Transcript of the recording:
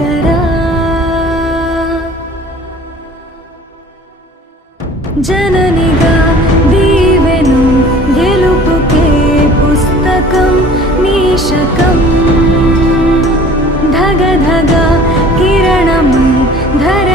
పలకరా జననిగా దీవెను గెలుపుకే పుస్తకం నీ శకం ధగ ధగ కిరణమై ధర